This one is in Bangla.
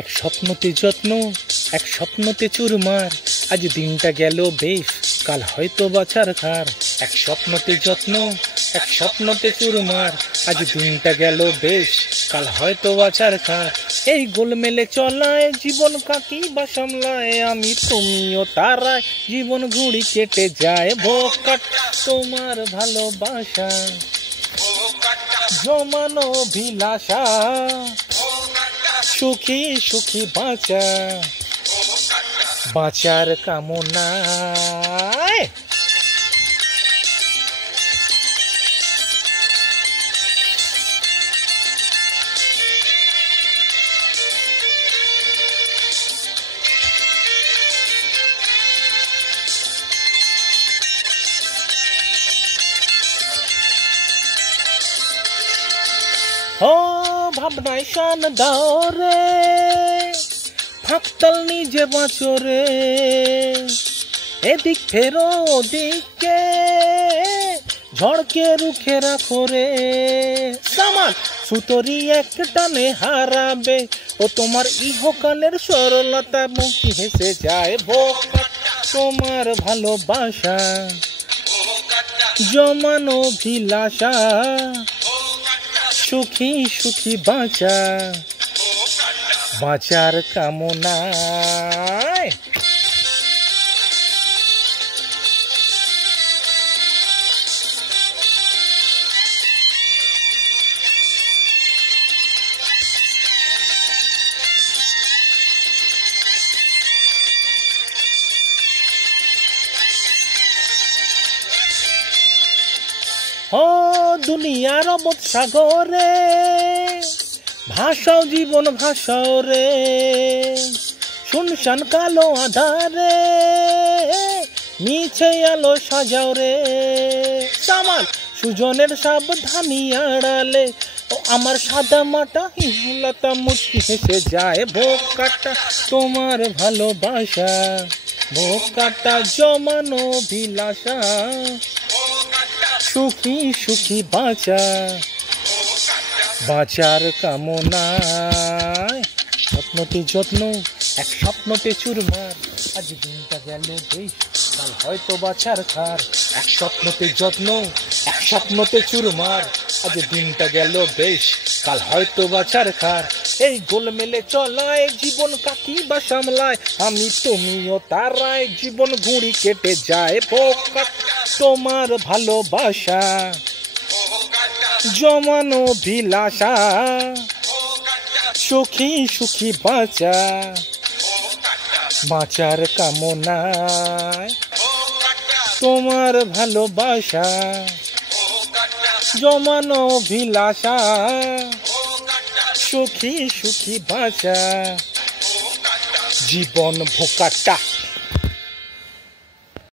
এক স্বপ্নতে যত্ন, এক স্বপ্নতে চুরমার, আজ দিনটা গেল বেশ, কাল হয়তো বাছার খার। এক স্বপ্নতে যত্ন, এক স্বপ্নতে চুরমার, আজ দিনটা গেল বেশ, কাল হয়তো বাছার খার। এই গোলমেলে চলায় জীবন কাকি বা সামলায়, আমি তুমিও তারায় জীবন ঘুড়ি কেটে যায়। ভোকাট তোমার ভালোবাসা, জমানো অভিলাষা, সুখী সুখী বাঁচা, বাঁচার কামনায়। ও ভাবনায় শান দাও রে, ফাঁকতাল নিজে বাঁচো রে, এদিক ফেরো ওদিকে ঝড়কে রুখে রাখো রে। সামাল সুতরি এক টানে হারাবে, ও তোমার ইহকালের সরলতা মুখে হেসে যায়। ভোকাট তোমার ভালোবাসা, জমানো অভিলাষা, সুখী সুখী বাঁচা, বাঁচার কামনায়। ও দুনিয়ার অবধ সাগরে ভাষাও জীবন ভাষাও রে, শুনশান কালো আধারে মিছে আলো সাজাও রে। সামাল সুজনের সাবধানী আড়ালে, ও আমার সাদা মাটা হিলতা মুচকি হেসে যায়। ভোকাটা তোমার ভালোবাসা, ভোকাটা জমানো অভিলাষা, সুখী সুখী বাঁচা, বাঁচার কামনায়। স্বপ্নতে যত্ন, এক স্বপ্নতে চুরমার, আজ দিনটা গেল বেশ, কাল হয়তো বাছার খার। এক স্বপ্নতে যত্ন, এক স্বপ্নতে চুরমার, আজ দিনটা গেল বেশ, কাল হয়তো বাছার খার। এই গোলমেলে চলায় জীবন কাকি বা সামলায়, আমি তুমিও তারায় জীবন ঘুড়ি কেটে যায়। ভোকাট তোমার ভালোবাসা, জমানো অভিলাষা, সুখী সুখী বাঁচা, বাঁচার কামনায়। তোমার ভালোবাসা, জমানো অভিলাষা, সুখী সুখী বাঁচা, জীবন ভোকাটা।